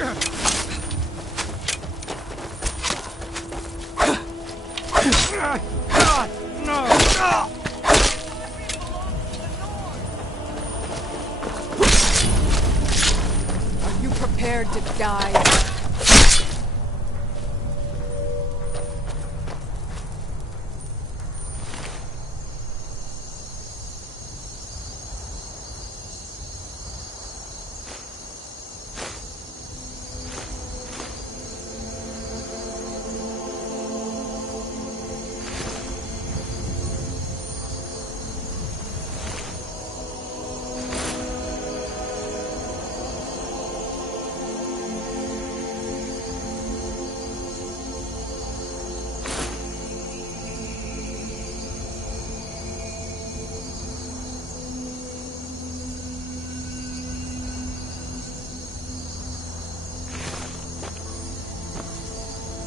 Are you prepared to die?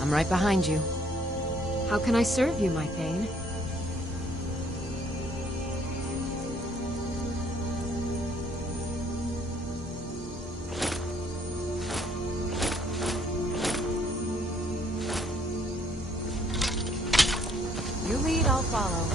I'm right behind you. How can I serve you, my Thane? You lead, I'll follow.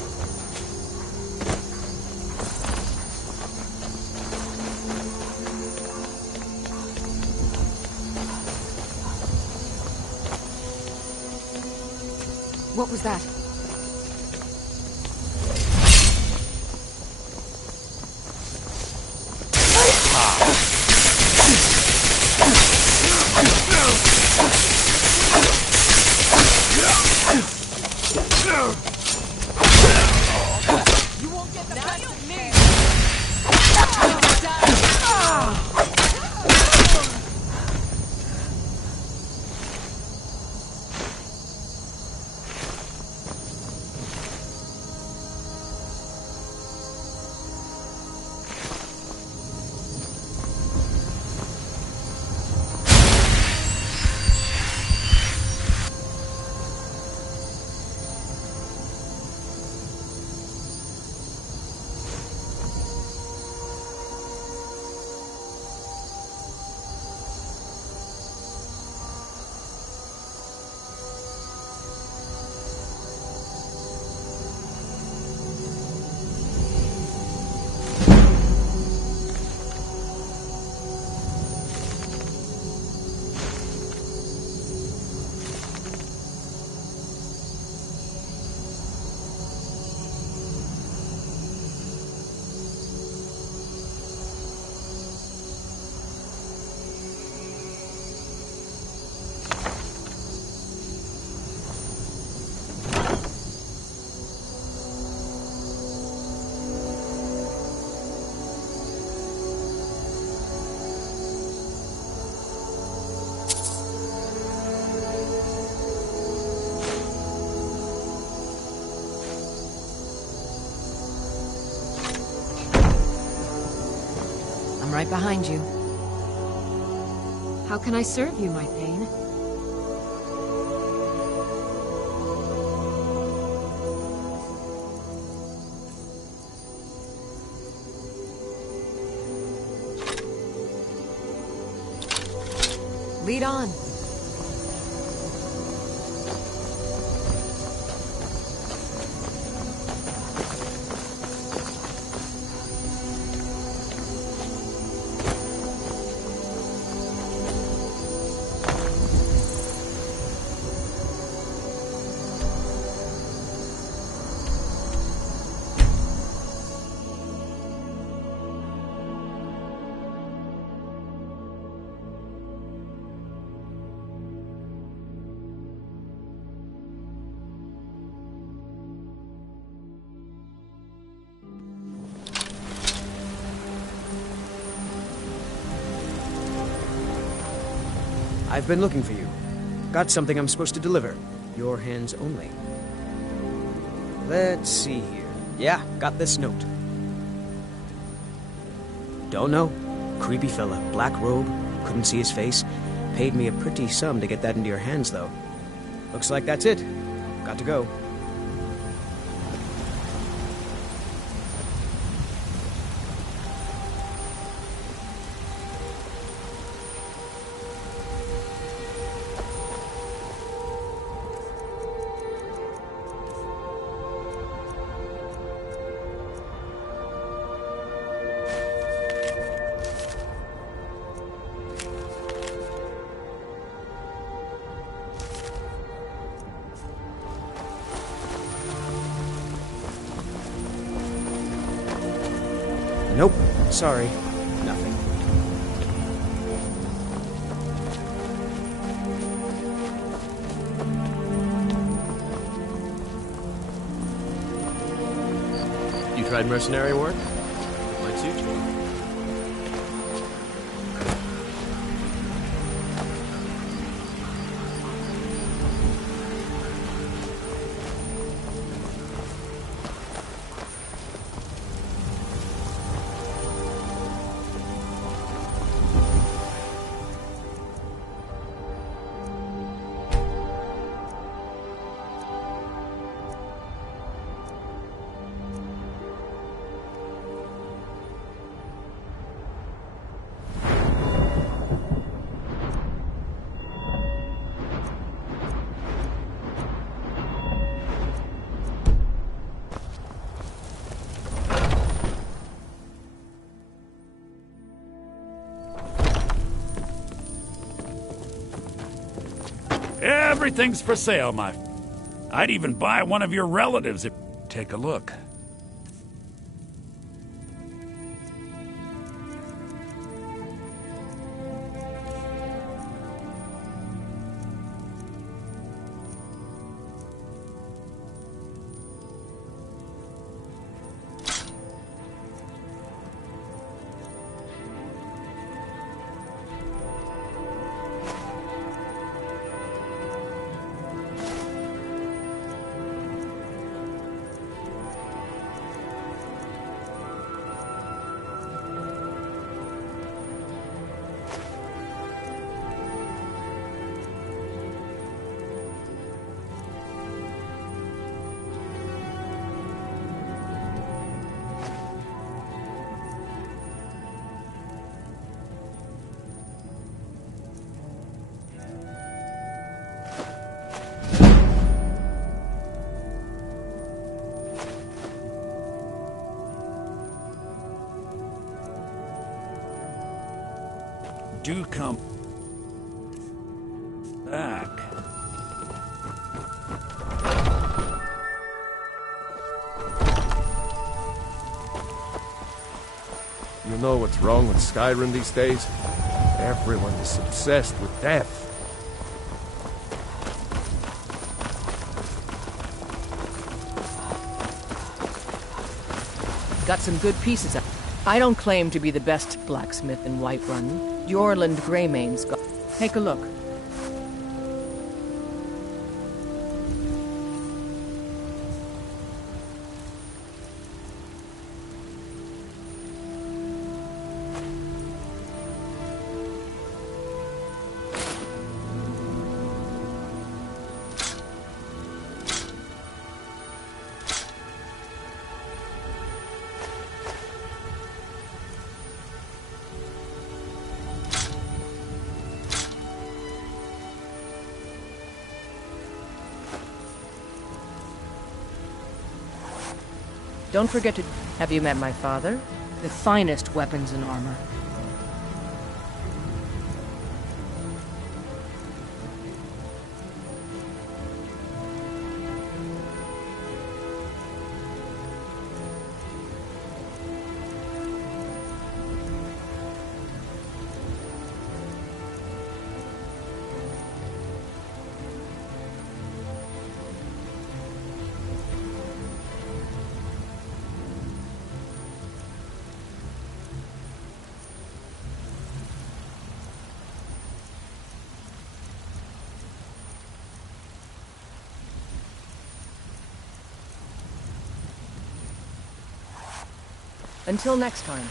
What was that? You won't get the best of me! I'm right behind you. How can I serve you, my Thane? Lead on. I've been looking for you. Got something I'm supposed to deliver. Your hands only. Let's see here. Yeah, got this note. Don't know. Creepy fella. Black robe. Couldn't see his face. Paid me a pretty sum to get that into your hands, though. Looks like that's it. Got to go. Sorry. Nothing. You tried mercenary work? Might suit you. Everything's for sale, I'd even buy one of your relatives if... Take a look. Do come back. You know what's wrong with Skyrim these days? Everyone is obsessed with death. Got some good pieces up. I don't claim to be the best blacksmith in Whiterun. Jorland Greymane's got... Take a look. Don't forget to... Have you met my father? The finest weapons and armor. Until next time.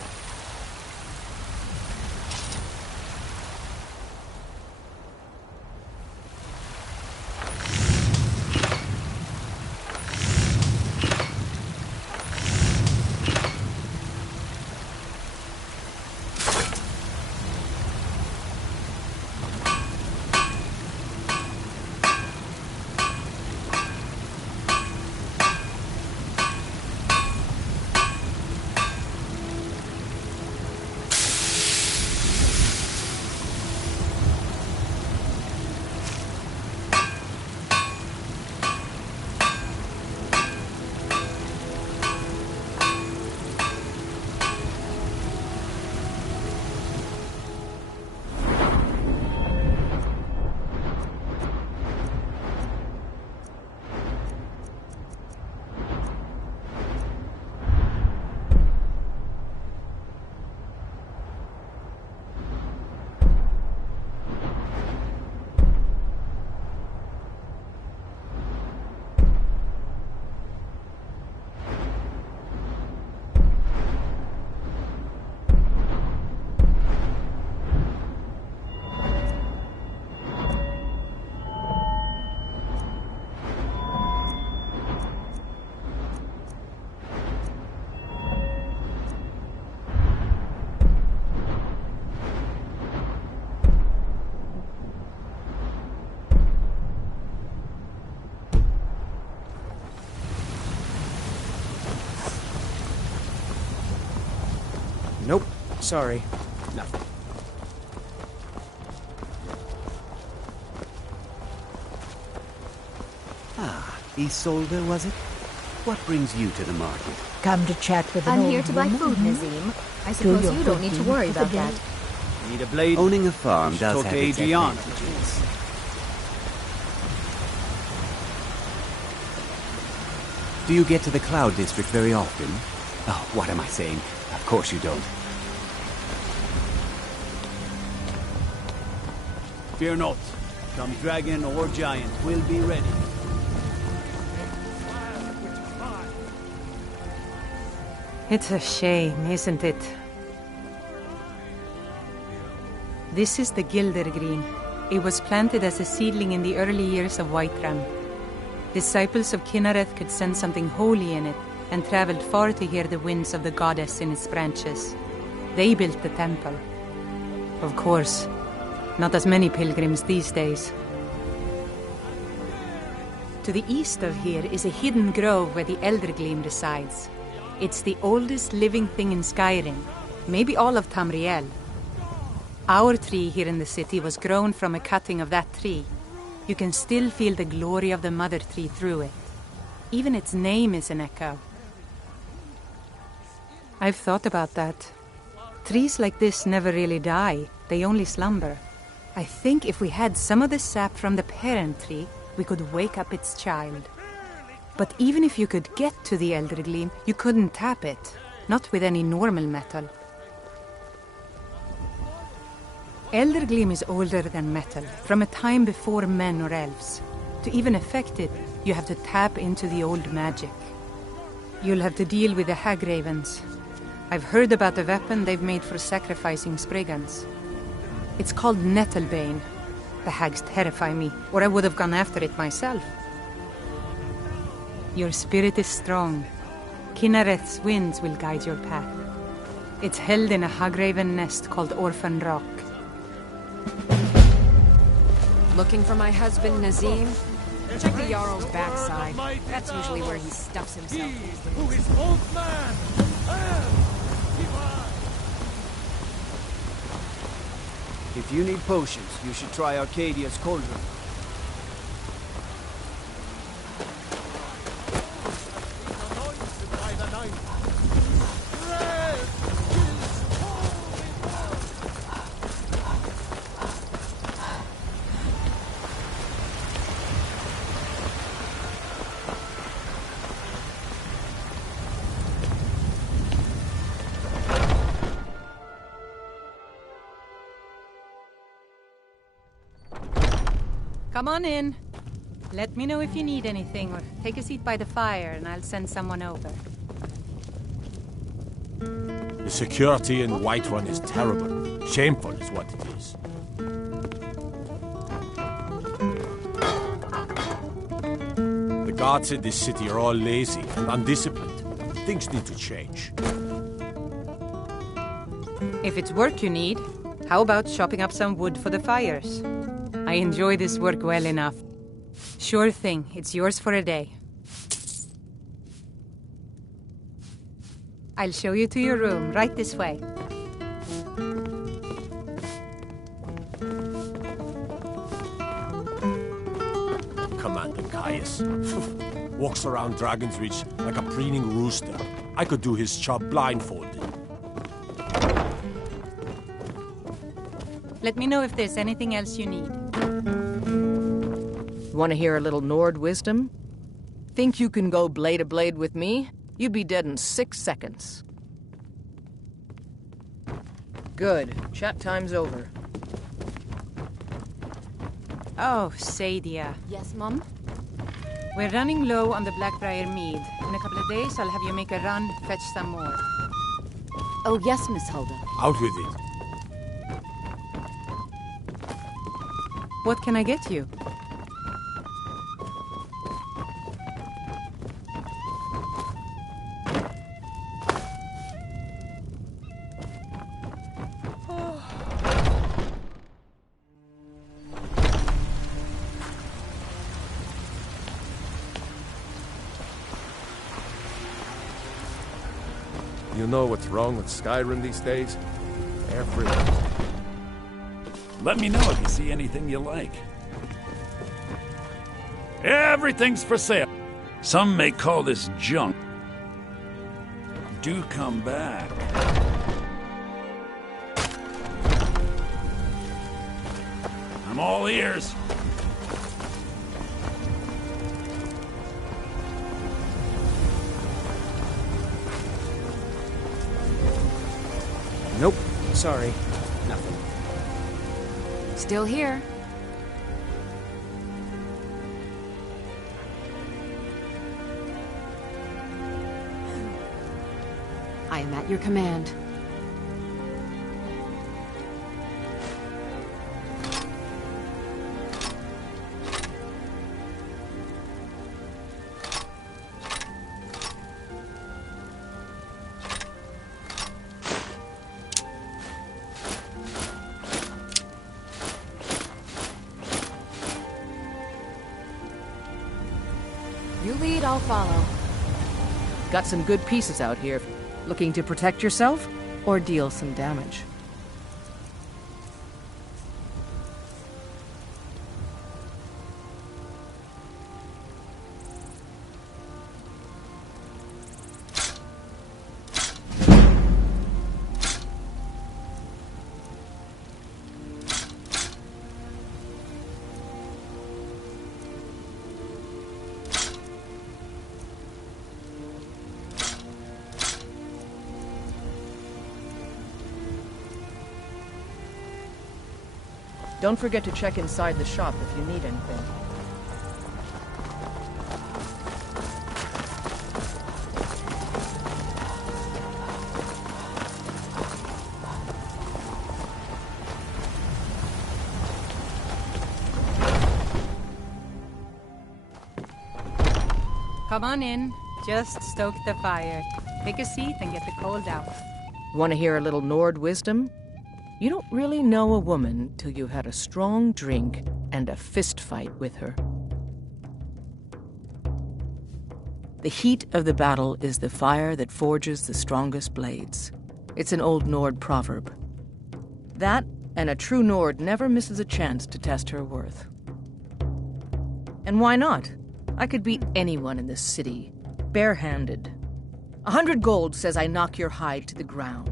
Sorry. Nothing. Ah, Isolde, was it? What brings you to the market? Come to chat with an I'm old here to buy woman? food, Nazim. I suppose your you don't good need to deed worry for the about day. that. Need a blade? Owning a farm does Talk have to its Adrian. advantages. Do you get to the Cloud District very often? Oh, what am I saying? Of course you don't. Fear not. Come dragon or giant, we'll be ready. It's a shame, isn't it? This is the Gildergreen. It was planted as a seedling in the early years of Whiterun. Disciples of Kynareth could sense something holy in it and traveled far to hear the winds of the goddess in its branches. They built the temple. Of course, not as many pilgrims these days. To the east of here is a hidden grove where the Eldergleam resides. It's the oldest living thing in Skyrim, maybe all of Tamriel. Our tree here in the city was grown from a cutting of that tree. You can still feel the glory of the mother tree through it. Even its name is an echo. I've thought about that. Trees like this never really die, they only slumber. I think if we had some of the sap from the parent tree, we could wake up its child. But even if you could get to the Eldergleam, you couldn't tap it. Not with any normal metal. Eldergleam is older than metal, from a time before men or elves. To even affect it, you have to tap into the old magic. You'll have to deal with the Hagravens. I've heard about the weapon they've made for sacrificing Spriggans. It's called Nettlebane. The hags terrify me, or I would have gone after it myself. Your spirit is strong. Kynareth's winds will guide your path. It's held in a Hagraven nest called Orphan Rock. Looking for my husband, Nazim? Check the Jarl's backside. That's usually where he stuffs himself these days. Who is old man? If you need potions, you should try Arcadia's cauldron. Come on in. Let me know if you need anything, or take a seat by the fire and I'll send someone over. The security in Whiterun is terrible. Shameful is what it is. The guards in this city are all lazy and undisciplined. Things need to change. If it's work you need, how about chopping up some wood for the fires? I enjoy this work well enough. Sure thing, it's yours for a day. I'll show you to your room, right this way. Commander Caius. Walks around Dragon's Reach like a preening rooster. I could do his job blindfolded. Let me know if there's anything else you need. Want to hear a little Nord wisdom? Think you can go blade to blade with me? You'd be dead in 6 seconds. Good. Chat time's over. Oh, Sadia. Yes, Mom? We're running low on the Blackbriar mead. In a couple of days, I'll have you make a run, fetch some more. Oh, yes, Miss Hulda. Out with it. What can I get you? You know what's wrong with Skyrim these days? Carefree. Let me know if you see anything you like. Everything's for sale. Some may call this junk. Do come back. I'm all ears. Nope. Sorry. Nothing. Still here. I am at your command. You lead, I'll follow. Got some good pieces out here. Looking to protect yourself or deal some damage? Don't forget to check inside the shop if you need anything. Come on in. Just stoke the fire. Take a seat and get the cold out. Want to hear a little Nord wisdom? You don't really know a woman till you've had a strong drink and a fist fight with her. The heat of the battle is the fire that forges the strongest blades. It's an old Nord proverb. That, and a true Nord never misses a chance to test her worth. And why not? I could beat anyone in this city, barehanded. 100 gold says I knock your hide to the ground.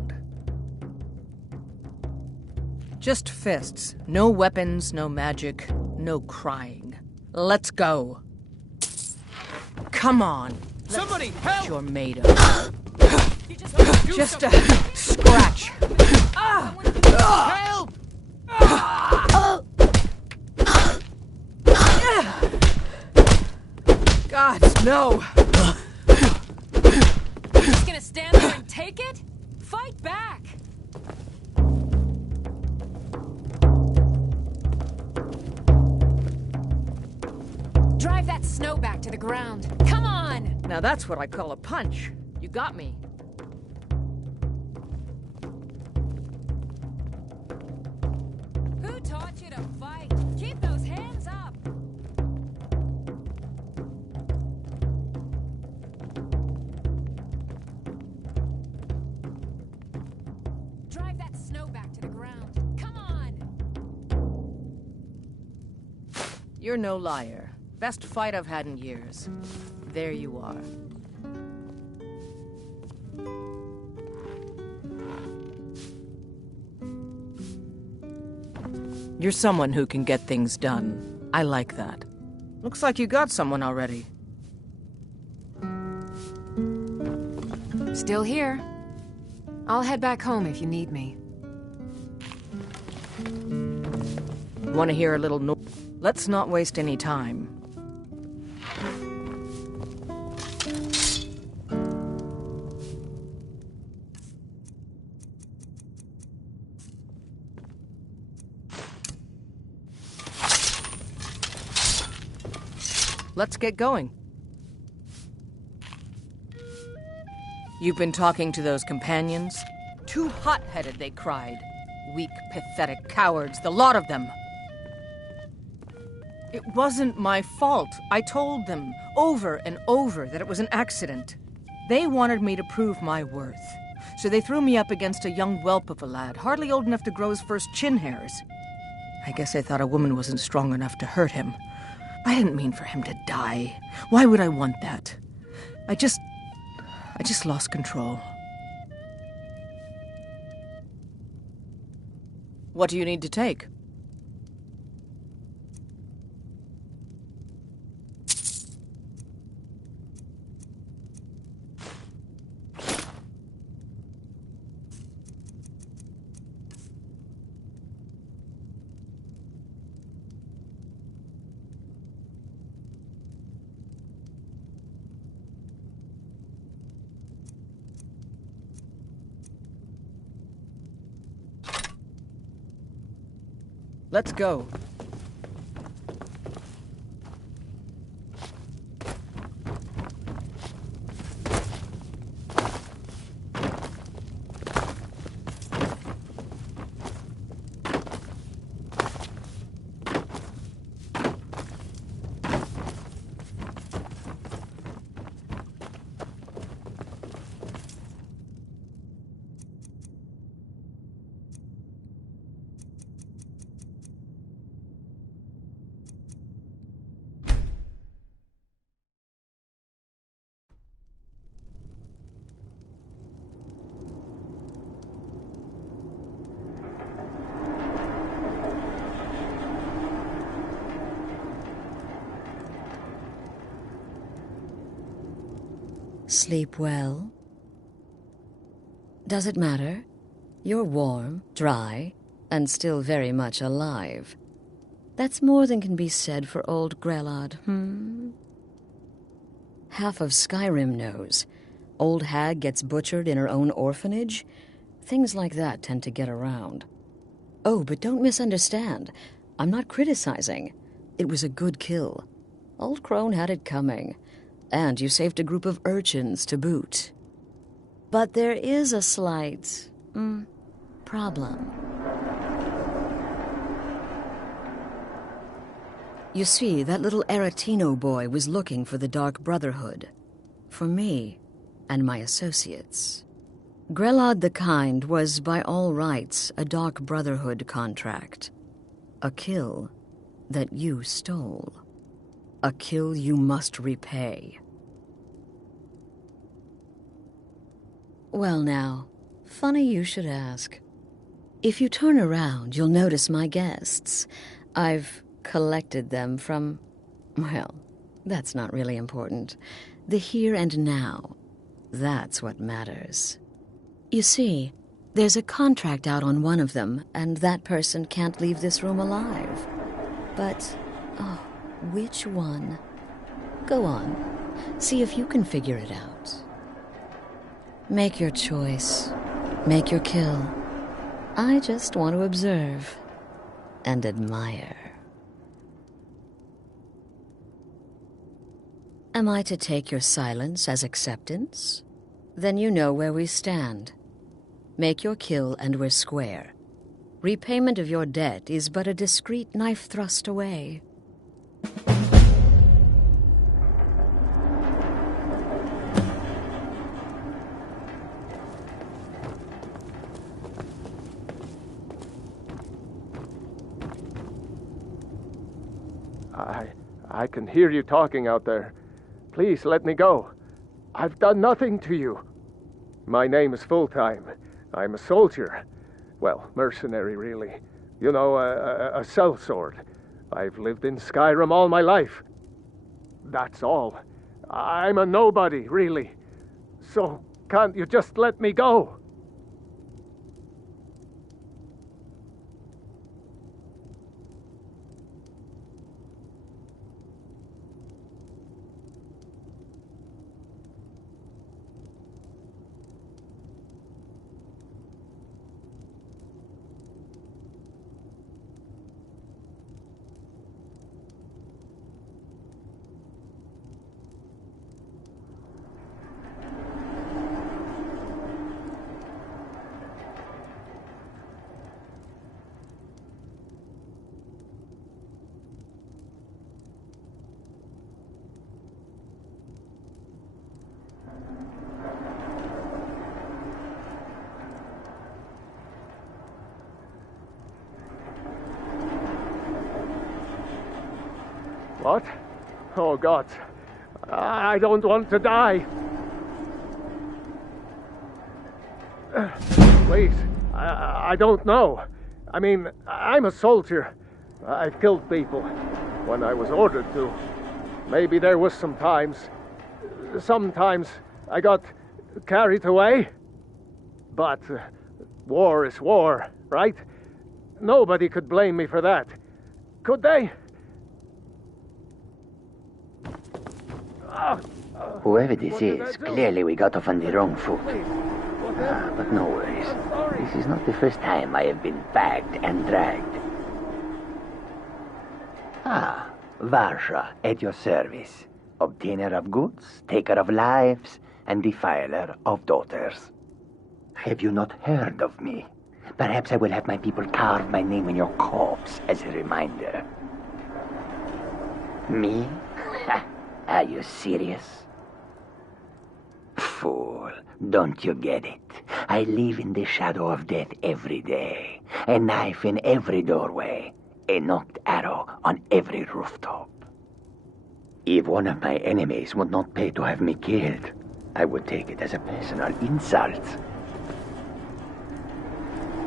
Just fists. No weapons, no magic, no crying. Let's go. Come on. Somebody help! You're made of. Just a scratch. Help! God, no. Just gonna stand there and take it? Fight back! Drive that snow back to the ground. Come on! Now that's what I call a punch. You got me. Who taught you to fight? Keep those hands up! Drive that snow back to the ground. Come on! You're no liar. Best fight I've had in years. There you are. You're someone who can get things done. I like that. Looks like you got someone already. Still here. I'll head back home if you need me. Want to hear a little no? Let's not waste any time. Let's get going. You've been talking to those companions? Too hot-headed, they cried. Weak, pathetic cowards, the lot of them. It wasn't my fault. I told them over and over that it was an accident. They wanted me to prove my worth. So they threw me up against a young whelp of a lad, hardly old enough to grow his first chin hairs. I guess they thought a woman wasn't strong enough to hurt him. I didn't mean for him to die. Why would I want that? I just lost control. What do you need to take? Let's go. Sleep well? Does it matter? You're warm, dry, and still very much alive. That's more than can be said for old Grelod, Half of Skyrim knows. Old hag gets butchered in her own orphanage. Things like that tend to get around. Oh, but don't misunderstand. I'm not criticizing. It was a good kill. Old crone had it coming. And you saved a group of urchins to boot. But there is a slight, problem. You see, that little Aretino boy was looking for the Dark Brotherhood. For me and my associates. Grelod the Kind was, by all rights, a Dark Brotherhood contract. A kill that you stole. A kill you must repay. Well now, funny you should ask. If you turn around, you'll notice my guests. I've collected them from, well, that's not really important. The here and now, that's what matters. You see, there's a contract out on one of them, and that person can't leave this room alive. But, oh, which one? Go on, see if you can figure it out. Make your choice. Make your kill. I just want to observe and admire. Am I to take your silence as acceptance? Then you know where we stand. Make your kill and we're square. Repayment of your debt is but a discreet knife thrust away. I can hear you talking out there. Please let me go. I've done nothing to you. My name is Full-Time. I'm a soldier. Well, mercenary, really. You know, a sellsword. I've lived in Skyrim all my life. That's all. I'm a nobody, really. So, can't you just let me go? What? Oh, God. I don't want to die. Please, I don't know. I mean, I'm a soldier. I've killed people when I was ordered to. Maybe there was sometimes I got carried away. But war is war, right? Nobody could blame me for that. Could they? Whoever this is, clearly we got off on the wrong foot. But no worries. This is not the first time I have been bagged and dragged. Varsha, at your service. Obtainer of goods, taker of lives, and defiler of daughters. Have you not heard of me? Perhaps I will have my people carve my name in your corpse as a reminder. Me? Are you serious? Fool, don't you get it? I live in the shadow of death every day. A knife in every doorway. A knocked arrow on every rooftop. If one of my enemies would not pay to have me killed, I would take it as a personal insult.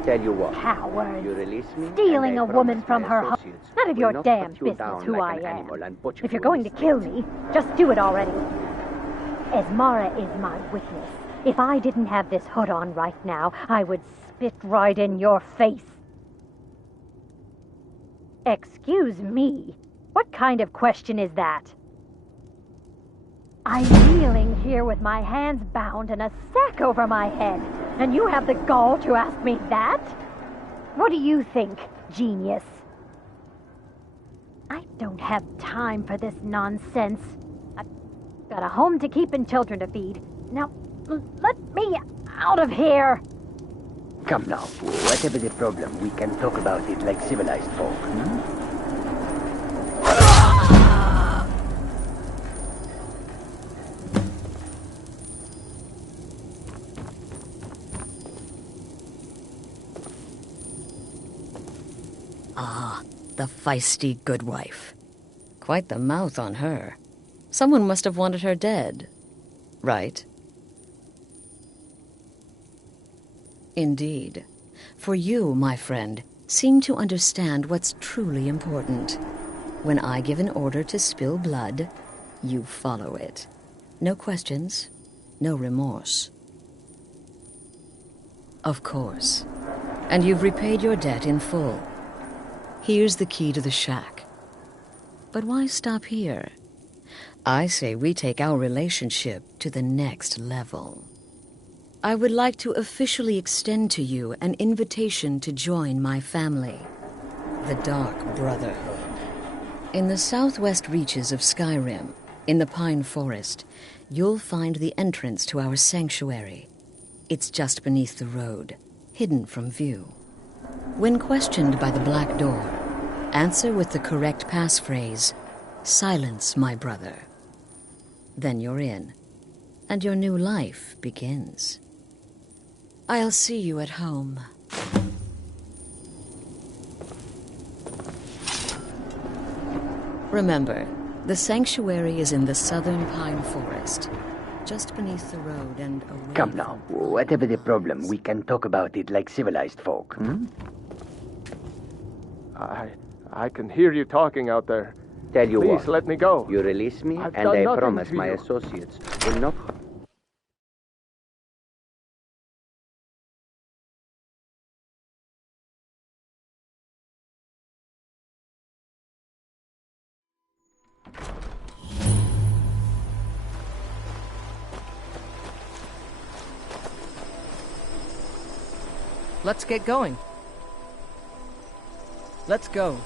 Tell you what, Coward. you release me, Stealing and I a woman promise from my her associates None of will your not damn cut you business down who like I an am. animal and butcher If you're you going to kill me, just do it already. Esmara is my witness. If I didn't have this hood on right now, I would spit right in your face. Excuse me. What kind of question is that? I'm kneeling here with my hands bound and a sack over my head, and you have the gall to ask me that? What do you think, genius? I don't have time for this nonsense. I've got a home to keep and children to feed. Now, let me out of here! Come now, fool. Whatever the problem, we can talk about it like civilized folk, Ah, the feisty good wife. Quite the mouth on her. Someone must have wanted her dead. Right? Indeed. For you, my friend, seem to understand what's truly important. When I give an order to spill blood, you follow it. No questions, no remorse. Of course. And you've repaid your debt in full. Here's the key to the shack. But why stop here? I say we take our relationship to the next level. I would like to officially extend to you an invitation to join my family, the Dark Brotherhood. In the southwest reaches of Skyrim, in the Pine Forest, you'll find the entrance to our sanctuary. It's just beneath the road, hidden from view. When questioned by the Black Door, answer with the correct passphrase, "Silence, my brother." Then you're in, and your new life begins. I'll see you at home. Remember, the sanctuary is in the southern Pine Forest, just beneath the road and away. Come now, whatever the problem, we can talk about it like civilized folk, I can hear you talking out there. Tell you Please what. let me go. You release me, I've and done I nothing promise to my you. associates will not... Let's get going. Let's go.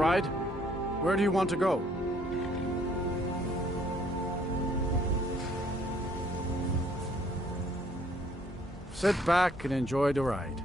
ride? Where do you want to go? Sit back and enjoy the ride.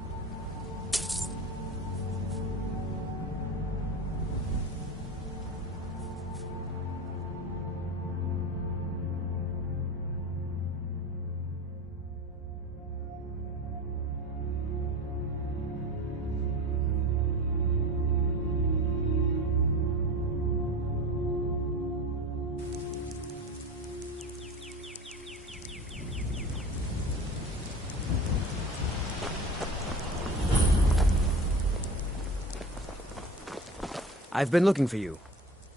I've been looking for you.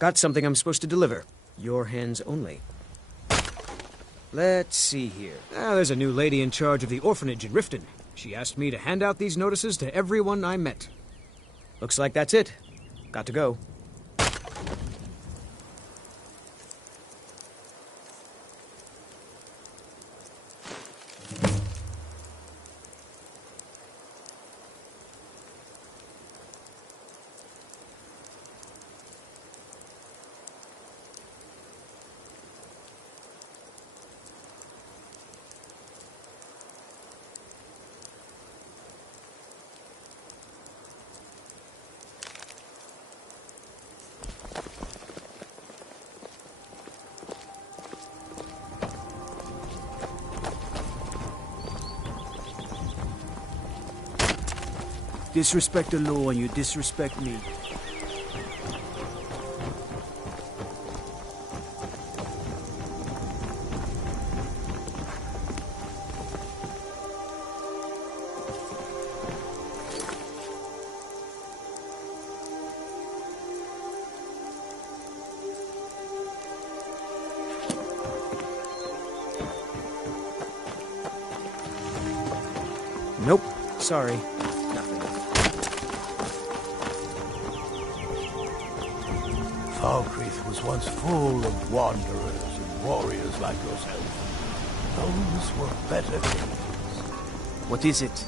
Got something I'm supposed to deliver. Your hands only. Let's see here. There's a new lady in charge of the orphanage in Riften. She asked me to hand out these notices to everyone I met. Looks like that's it. Got to go. Disrespect the law and you disrespect me. Nope. Sorry. Falkreath was once full of wanderers and warriors like yourself. Those were better days. What is it?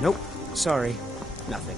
Nope. Sorry. Nothing.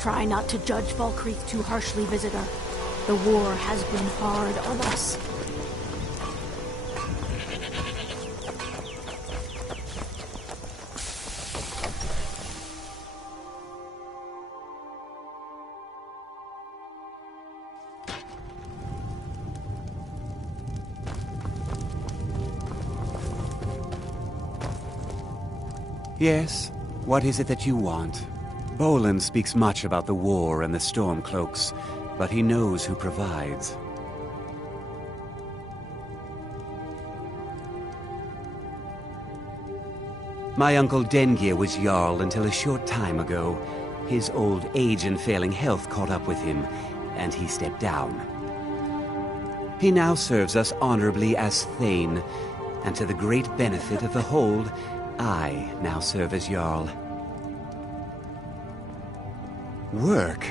Try not to judge Falkreath too harshly, visitor. The war has been hard on us. Yes? What is it that you want? Bolin speaks much about the war and the Stormcloaks, but he knows who provides. My uncle Dengir was Jarl until a short time ago. His old age and failing health caught up with him, and he stepped down. He now serves us honorably as Thane, and to the great benefit of the Hold, I now serve as Jarl. Work?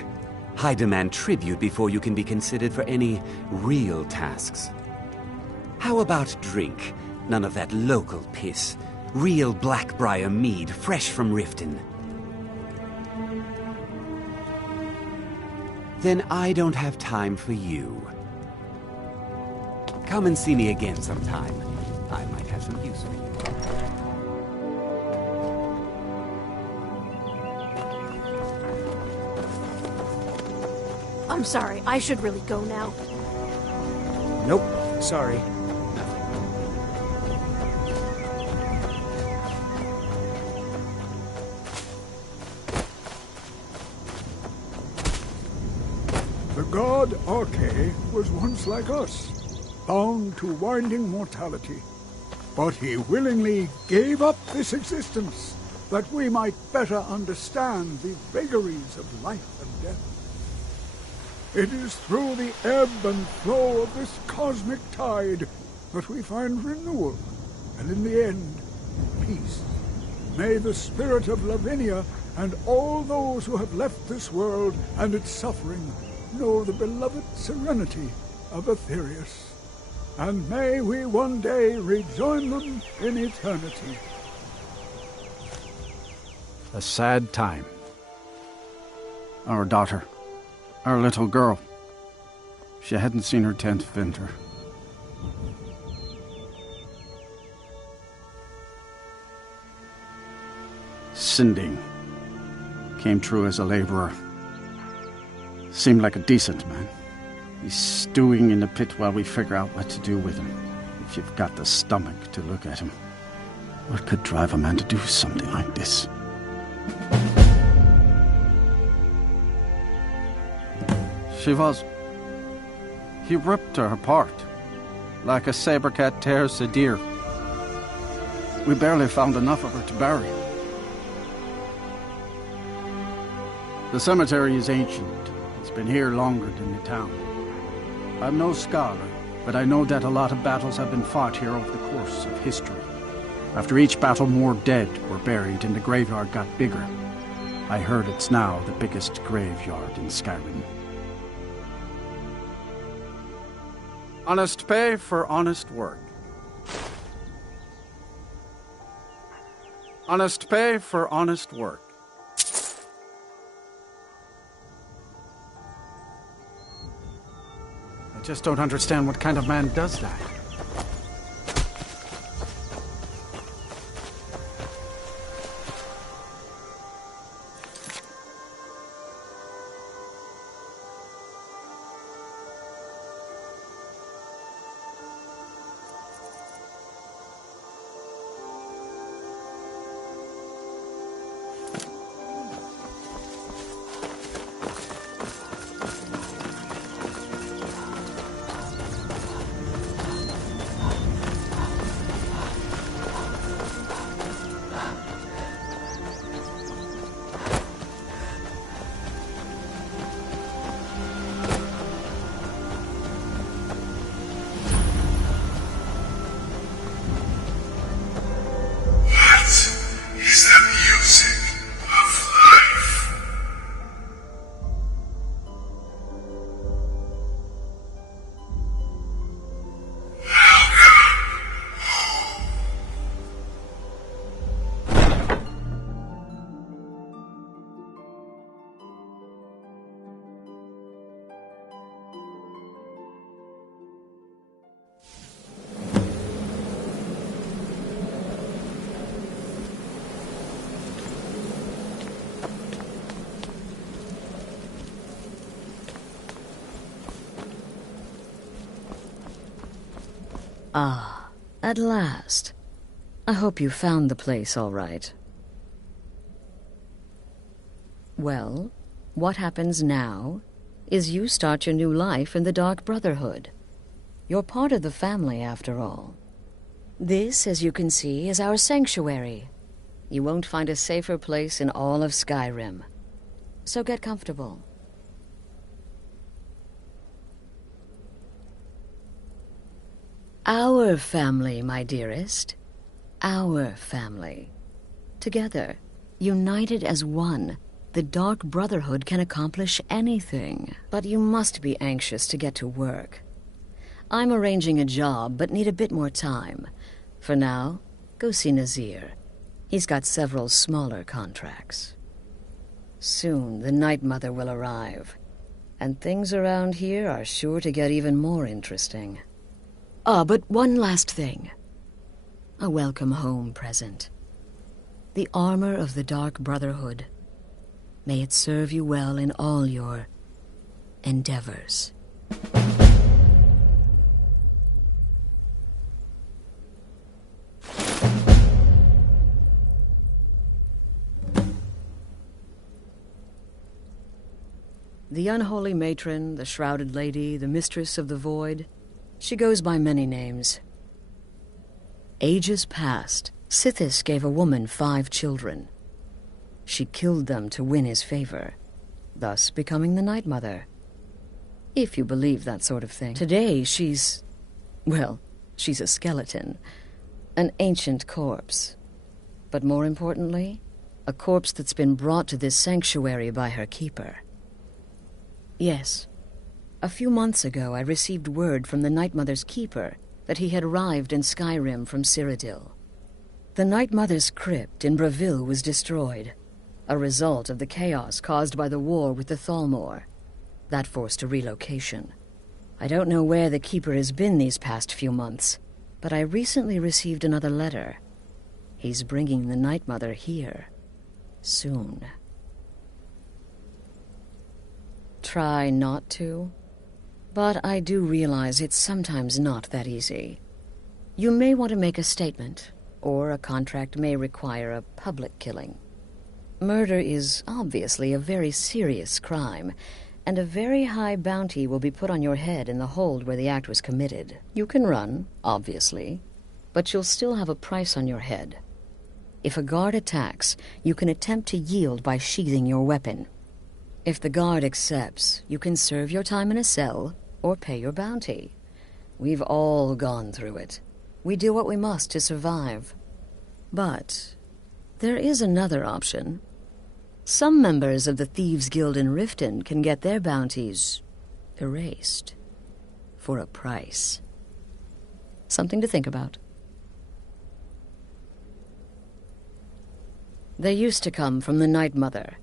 I demand tribute before you can be considered for any real tasks. How about drink? None of that local piss. Real Blackbriar mead, fresh from Riften. Then I don't have time for you. Come and see me again sometime. I might have some use for you. I'm sorry, I should really go now. Nope. Sorry. god Arche was once like us, bound to winding mortality. But he willingly gave up this existence that we might better understand the vagaries of life and death. It is through the ebb and flow of this cosmic tide that we find renewal, and in the end, peace. May the spirit of Lavinia and all those who have left this world and its suffering know the beloved serenity of Aetherius. And may we one day rejoin them in eternity. A sad time. Our daughter, our little girl, she hadn't seen her 10th winter. Sinding came through as a laborer. Seemed like a decent man. He's stewing in the pit while we figure out what to do with him. If you've got the stomach to look at him. What could drive a man to do something like this? He ripped her apart, like a saber cat tears a deer. We barely found enough of her to bury. The cemetery is ancient. It's been here longer than the town. I'm no scholar, but I know that a lot of battles have been fought here over the course of history. After each battle, more dead were buried and the graveyard got bigger. I heard it's now the biggest graveyard in Skyrim. Honest pay for honest work. Honest pay for honest work. I just don't understand what kind of man does that. Ah, at last. I hope you found the place all right. Well, what happens now is you start your new life in the Dark Brotherhood. You're part of the family, after all. This, as you can see, is our sanctuary. You won't find a safer place in all of Skyrim. So get comfortable. Our family, my dearest. Our family. Together, united as one, the Dark Brotherhood can accomplish anything. But you must be anxious to get to work. I'm arranging a job, but need a bit more time. For now, go see Nazir. He's got several smaller contracts. Soon, the Night Mother will arrive. And things around here are sure to get even more interesting. Ah, but one last thing. A welcome home present. The armor of the Dark Brotherhood. May it serve you well in all your endeavors. The unholy matron, the shrouded lady, the mistress of the void. She goes by many names. Ages past, Sithis gave a woman 5 children. She killed them to win his favor, thus becoming the Night Mother. If you believe that sort of thing. Today, she's a skeleton. An ancient corpse. But more importantly, a corpse that's been brought to this sanctuary by her keeper. Yes. A few months ago, I received word from the Night Mother's keeper that he had arrived in Skyrim from Cyrodiil. The Night Mother's crypt in Bravil was destroyed, a result of the chaos caused by the war with the Thalmor. That forced a relocation. I don't know where the keeper has been these past few months, but I recently received another letter. He's bringing the Night Mother here. Soon. Try not to, but I do realize it's sometimes not that easy. You may want to make a statement, or a contract may require a public killing. Murder is obviously a very serious crime, and a very high bounty will be put on your head in the hold where the act was committed. You can run, obviously, but you'll still have a price on your head. If a guard attacks, you can attempt to yield by sheathing your weapon. If the guard accepts, you can serve your time in a cell or pay your bounty. We've all gone through it. We do what we must to survive. But there is another option. Some members of the Thieves' Guild in Riften can get their bounties erased for a price. Something to think about. They used to come from the Night Mother.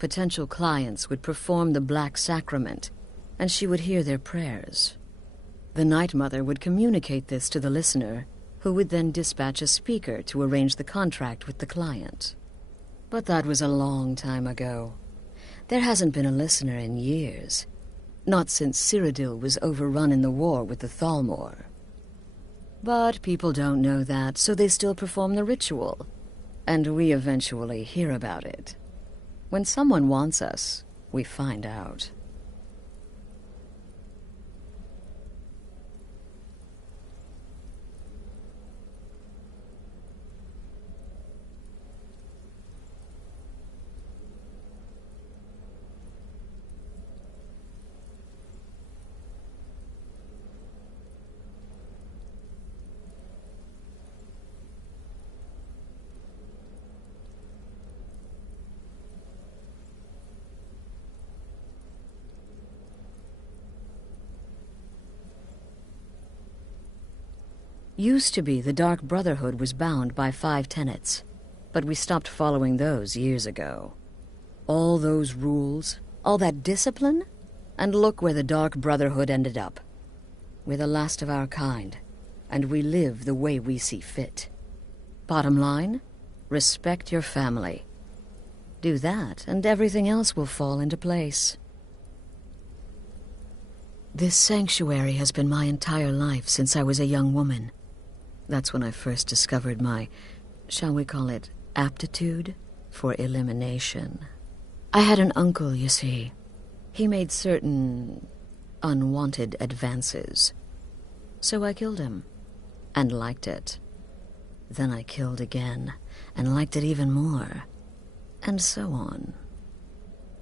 Potential clients would perform the Black Sacrament, and she would hear their prayers. The Night Mother would communicate this to the listener, who would then dispatch a speaker to arrange the contract with the client. But that was a long time ago. There hasn't been a listener in years. Not since Cyrodiil was overrun in the war with the Thalmor. But people don't know that, so they still perform the ritual. And we eventually hear about it. When someone wants us, we find out. Used to be the Dark Brotherhood was bound by 5 tenets, but we stopped following those years ago. All those rules, all that discipline, and look where the Dark Brotherhood ended up. We're the last of our kind, and we live the way we see fit. Bottom line, respect your family. Do that, and everything else will fall into place. This sanctuary has been my entire life since I was a young woman. That's when I first discovered my, shall we call it, aptitude for elimination. I had an uncle, you see. He made certain unwanted advances. So I killed him, and liked it. Then I killed again, and liked it even more, and so on.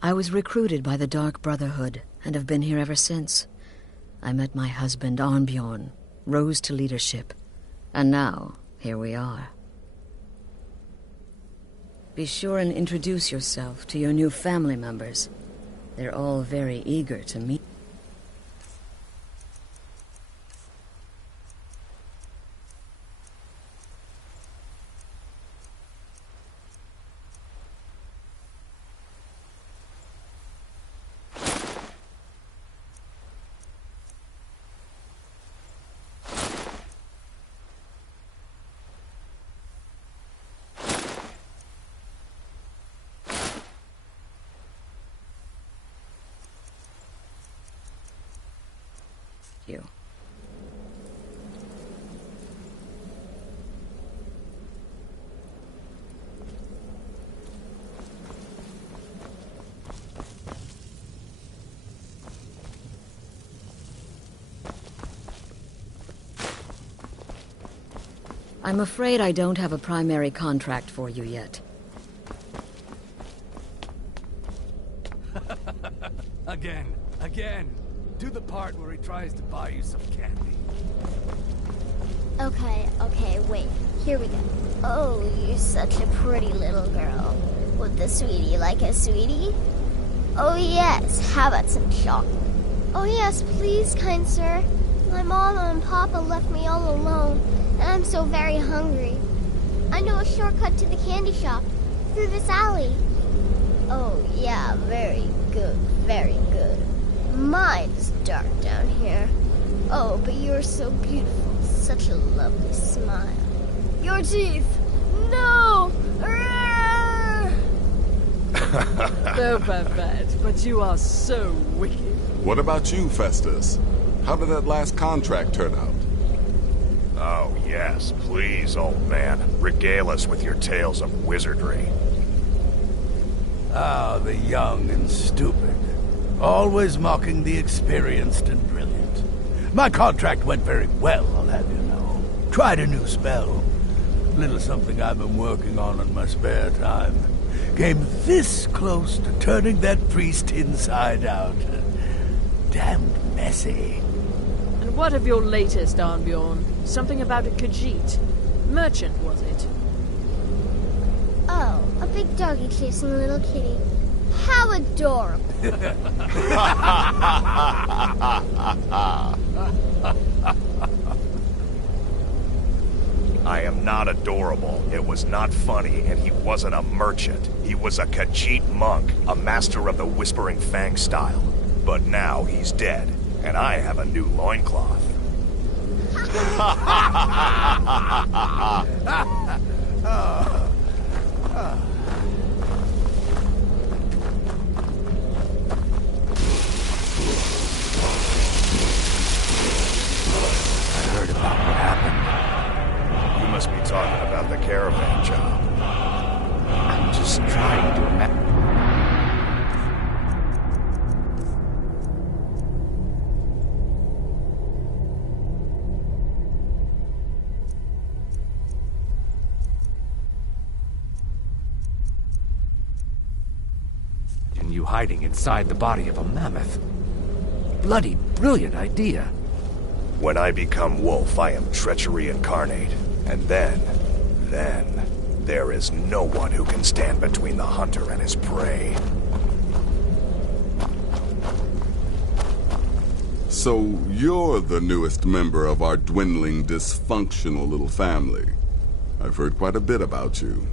I was recruited by the Dark Brotherhood, and have been here ever since. I met my husband, Arnbjorn, rose to leadership, and now, here we are. Be sure and introduce yourself to your new family members. They're all very eager to meet. You. I'm afraid I don't have a primary contract for you yet. Again. Do the part where he tries to buy you some candy. Okay, wait. Here we go. Oh, you're such a pretty little girl. Would the sweetie like a sweetie? Oh yes, how about some chocolate? Oh yes, please, kind sir. My mama and papa left me all alone, and I'm so very hungry. I know a shortcut to the candy shop, through this alley. Oh yeah, very good, very good. Mine's dark down here. Oh, but you're so beautiful, such a lovely smile. Your teeth! No! So Babette, but you are so wicked. What about you, Festus? How did that last contract turn out? Oh, yes, please, old man. Regale us with your tales of wizardry. Ah, the young and stupid. Always mocking the experienced and brilliant. My contract went very well, I'll have you know. Tried a new spell. Little something I've been working on in my spare time. Came this close to turning that priest inside out. Damned messy. And what of your latest, Arnbjorn? Something about a Khajiit. Merchant, was it? Oh, a big doggy chasing a little kitty. How adorable. I am not adorable. It was not funny, and he wasn't a merchant. He was a Khajiit monk, a master of the Whispering Fang style. But now he's dead, and I have a new loincloth. I heard about what happened. You must be talking about the caravan job. I'm just trying to imagine. You hiding inside the body of a mammoth. Bloody brilliant idea. When I become wolf, I am treachery incarnate. And then, there is no one who can stand between the hunter and his prey. So you're the newest member of our dwindling, dysfunctional little family. I've heard quite a bit about you.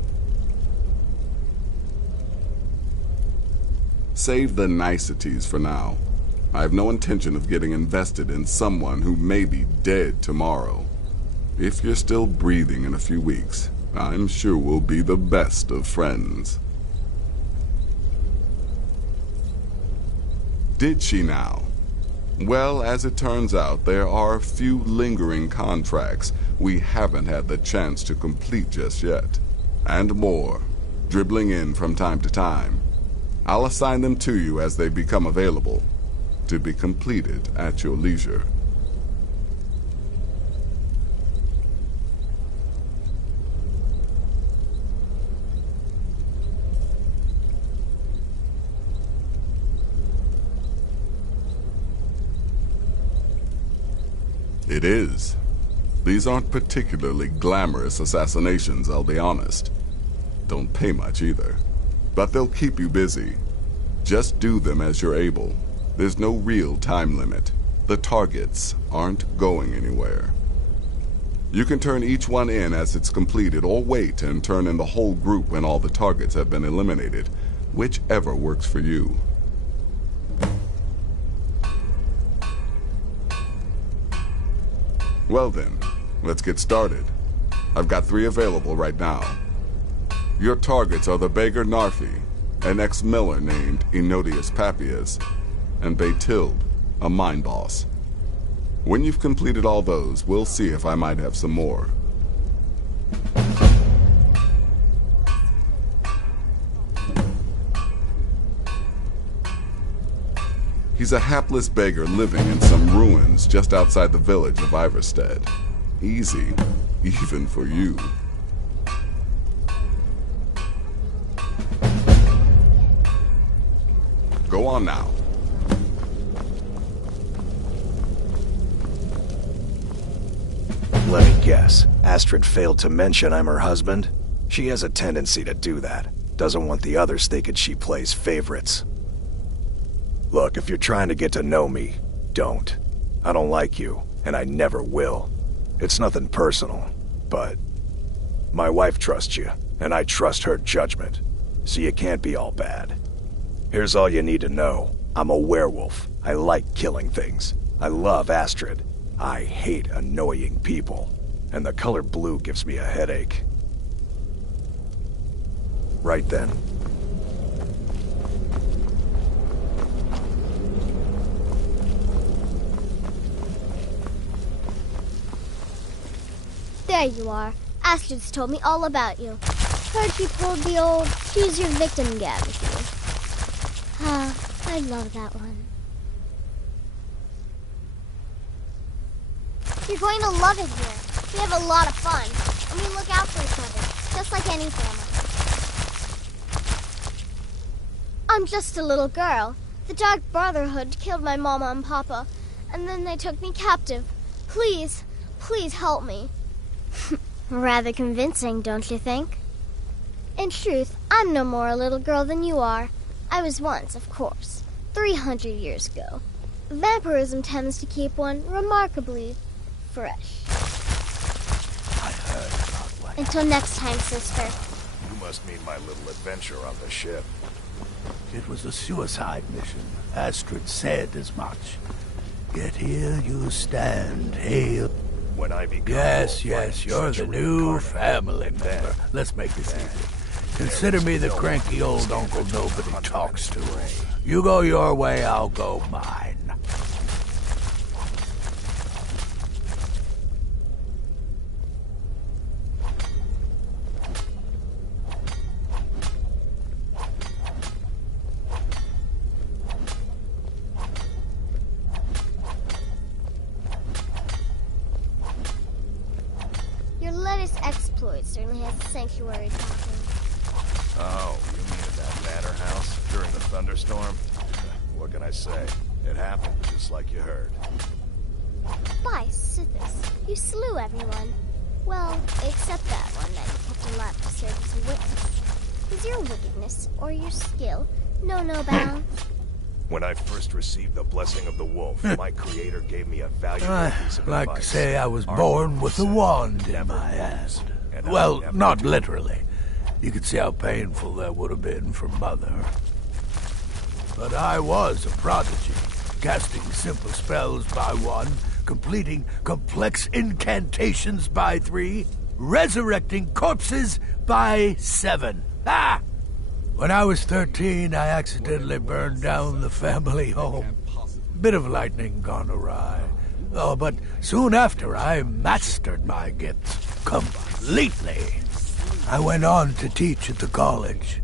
Save the niceties for now. I have no intention of getting invested in someone who may be dead tomorrow. If you're still breathing in a few weeks, I'm sure we'll be the best of friends. Did she now? Well, as it turns out, there are a few lingering contracts we haven't had the chance to complete just yet. And more, dribbling in from time to time. I'll assign them to you as they become available, to be completed at your leisure. It is. These aren't particularly glamorous assassinations, I'll be honest. Don't pay much either. But they'll keep you busy. Just do them as you're able. There's no real time limit. The targets aren't going anywhere. You can turn each one in as it's completed, or wait and turn in the whole group when all the targets have been eliminated. Whichever works for you. Well then, let's get started. I've got 3 available right now. Your targets are the beggar Narfi, an ex-miller named Enodius Papias, and Baytild, a mine boss. When you've completed all those, we'll see if I might have some more. He's a hapless beggar living in some ruins just outside the village of Iverstead. Easy, even for you. Go on now. Let me guess. Astrid failed to mention I'm her husband? She has a tendency to do that. Doesn't want the others thinking she plays favorites. Look, if you're trying to get to know me, don't. I don't like you, and I never will. It's nothing personal, but my wife trusts you, and I trust her judgment, so you can't be all bad. Here's all you need to know. I'm a werewolf. I like killing things. I love Astrid. I hate annoying people, and the color blue gives me a headache. Right then. There you are. Astrid's told me all about you. Heard you pulled the old choose your victim gag with you. Ah, I love that one. You're going to love it here. We have a lot of fun, and we look out for each other, just like any family. I'm just a little girl. The Dark Brotherhood killed my mama and papa, and then they took me captive. Please, please help me. Rather convincing, don't you think? In truth, I'm no more a little girl than you are. I was once, of course, 300 years ago. Vampirism tends to keep one remarkably fresh. I heard about what... Until next time, sister. You must mean my little adventure on the ship. It was a suicide mission. Astrid said as much. Yet here you stand, hale. When I become Yes, you're the new family member. Let's make this easy. Consider me the cranky old uncle nobody talks to. You go your way, I'll go mine. Your latest exploit certainly has the sanctuary talking. Oh, you mean at that manor house during the thunderstorm? What can I say? It happened just like you heard. By Sithis, you slew everyone. Well, except that one that you kept alive to serve as a witness. Is your wickedness, or your skill, no bounds? When I first received the blessing of the wolf, my creator gave me a valuable piece of Like advice. to say I was born with a wand in my hand. Well, not literally. You could see how painful that would have been for Mother. But I was a prodigy, casting simple spells by 1, completing complex incantations by 3, resurrecting corpses by 7. Ah! When I was 13, I accidentally burned down the family home. Bit of lightning gone awry. Oh, but soon after, I mastered my gifts completely. I went on to teach at the college.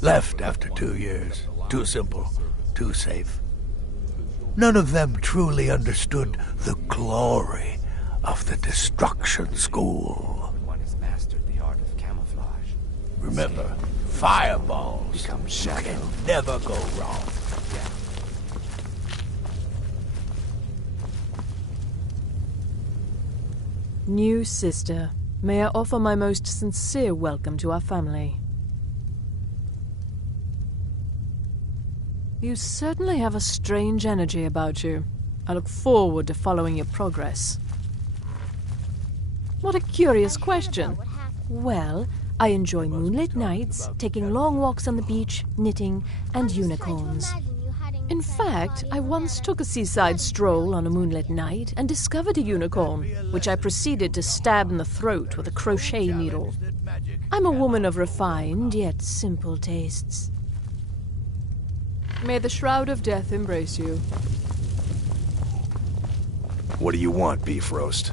Left after 2 years. Too simple, too safe. None of them truly understood the glory of the Destruction School. One has mastered the art of camouflage. Remember, fireballs Become shadow. can never go wrong. New sister, may I offer my most sincere welcome to our family. You certainly have a strange energy about you. I look forward to following your progress. What a curious question. Well, I enjoy moonlit nights, taking long walks on the beach, knitting, and unicorns. In fact, I once took a seaside stroll on a moonlit night and discovered a unicorn, which I proceeded to stab in the throat with a crochet needle. I'm a woman of refined yet simple tastes. May the shroud of death embrace you. What do you want, beef roast?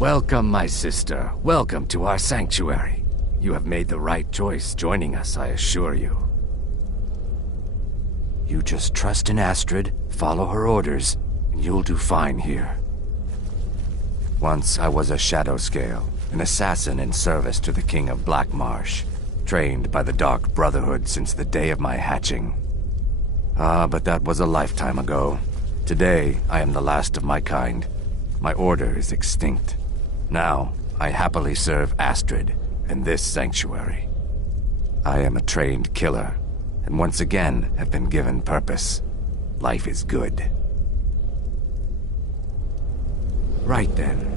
Welcome, my sister. Welcome to our sanctuary. You have made the right choice joining us, I assure you. You just trust in Astrid, follow her orders, and you'll do fine here. Once I was a Shadow Scale, an assassin in service to the King of Black Marsh, trained by the Dark Brotherhood since the day of my hatching. But that was a lifetime ago. Today, I am the last of my kind. My order is extinct. Now, I happily serve Astrid and this sanctuary. I am a trained killer, and once again have been given purpose. Life is good. Right then.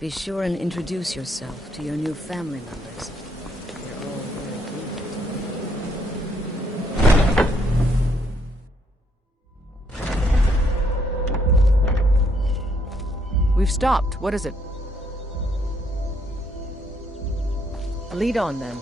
Be sure and introduce yourself to your new family members. They're all very pleased. We've stopped. What is it? Lead on, then.